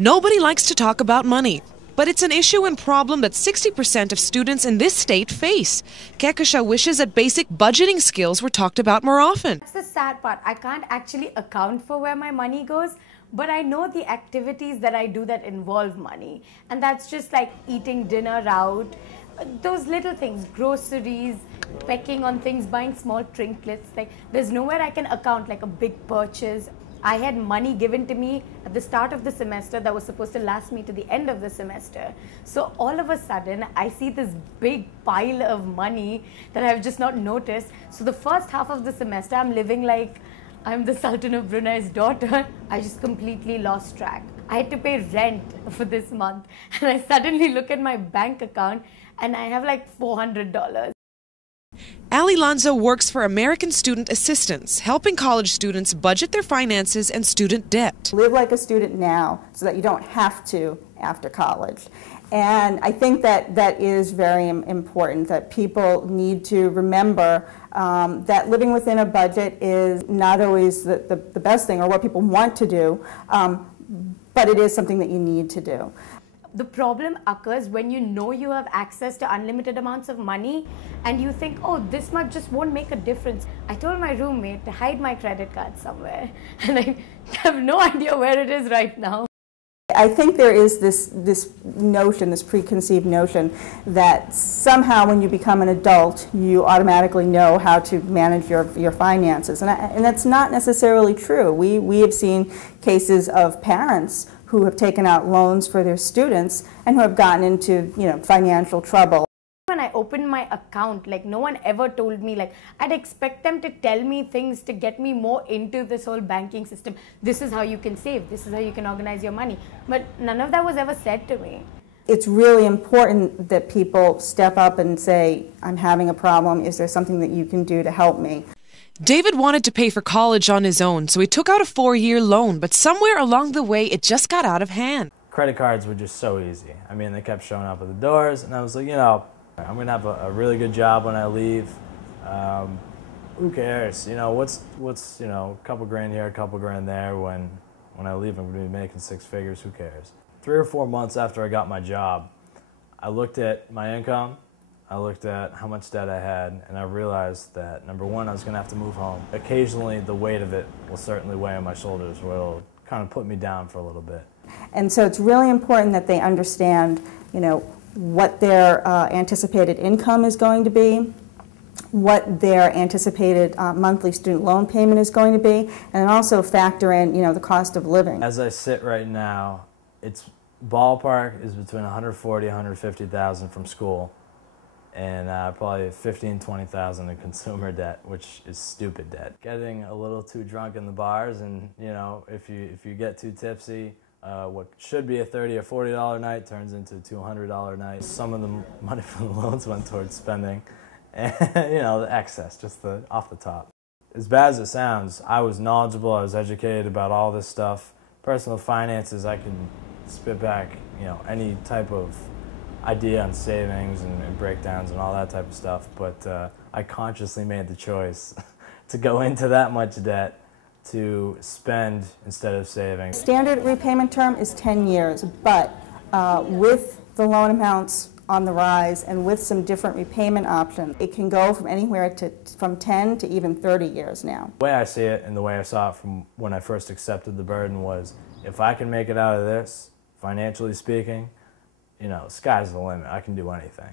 Nobody likes to talk about money, but it's an issue and problem that 60% of students in this state face. Kekasha wishes that basic budgeting skills were talked about more often. That's the sad part. I can't actually account for where my money goes, but I know the activities that I do that involve money. And that's just like eating dinner out, those little things, groceries, pecking on things, buying small trinkets. Like there's nowhere I can account like a big purchase. I had money given to me at the start of the semester that was supposed to last me to the end of the semester. So all of a sudden, I see this big pile of money that I've just not noticed. So the first half of the semester, I'm living like I'm the Sultan of Brunei's daughter. I just completely lost track. I had to pay rent for this month. And I suddenly look at my bank account and I have like $400. Ali Lanzo works for American Student Assistance, helping college students budget their finances and student debt. Live like a student now so that you don't have to after college. And I think that that is very important, that people need to remember that living within a budget is not always the best thing or what people want to do, but it is something that you need to do. The problem occurs when you know you have access to unlimited amounts of money and you think, oh, this much just won't make a difference. I told my roommate to hide my credit card somewhere and I have no idea where it is right now. I think there is this notion, this preconceived notion that somehow when you become an adult you automatically know how to manage your finances, and that's not necessarily true. We have seen cases of parents who have taken out loans for their students and who have gotten into financial trouble. When I opened my account, like no one ever told me, like I'd expect them to tell me things to get me more into this whole banking system. This is how you can save, this is how you can organize your money. But none of that was ever said to me. It's really important that people step up and say, I'm having a problem, is there something that you can do to help me? David wanted to pay for college on his own, so he took out a 4-year loan, but somewhere along the way it just got out of hand. Credit cards were just so easy. I mean, they kept showing up at the doors, and I was like, I'm going to have a really good job when I leave. Who cares? What's a couple grand here, a couple grand there. When I leave, I'm going to be making 6 figures. Who cares? 3 or 4 months after I got my job, I looked at my income, I looked at how much debt I had, and I realized that, number one, I was going to have to move home. Occasionally, the weight of it will certainly weigh on my shoulders, where it'll kind of put me down for a little bit. And so it's really important that they understand, what their anticipated income is going to be, what their anticipated monthly student loan payment is going to be, and also factor in, the cost of living. As I sit right now, its ballpark is between $140,000 and $150,000 from school, and probably $15,000 to $20,000 in consumer debt, which is stupid debt. Getting a little too drunk in the bars, and if you get too tipsy, what should be a $30 or $40 night turns into a $200 night. Some of the money from the loans went towards spending, and the excess, just off the top. As bad as it sounds, I was knowledgeable, I was educated about all this stuff. Personal finances, I can spit back, any type of idea on savings and breakdowns and all that type of stuff, but I consciously made the choice to go into that much debt to spend instead of saving. Standard repayment term is 10 years, but with the loan amounts on the rise and with some different repayment options, it can go from anywhere from 10 to even 30 years now. The way I see it and the way I saw it from when I first accepted the burden was, if I can make it out of this, financially speaking, sky's the limit. I can do anything.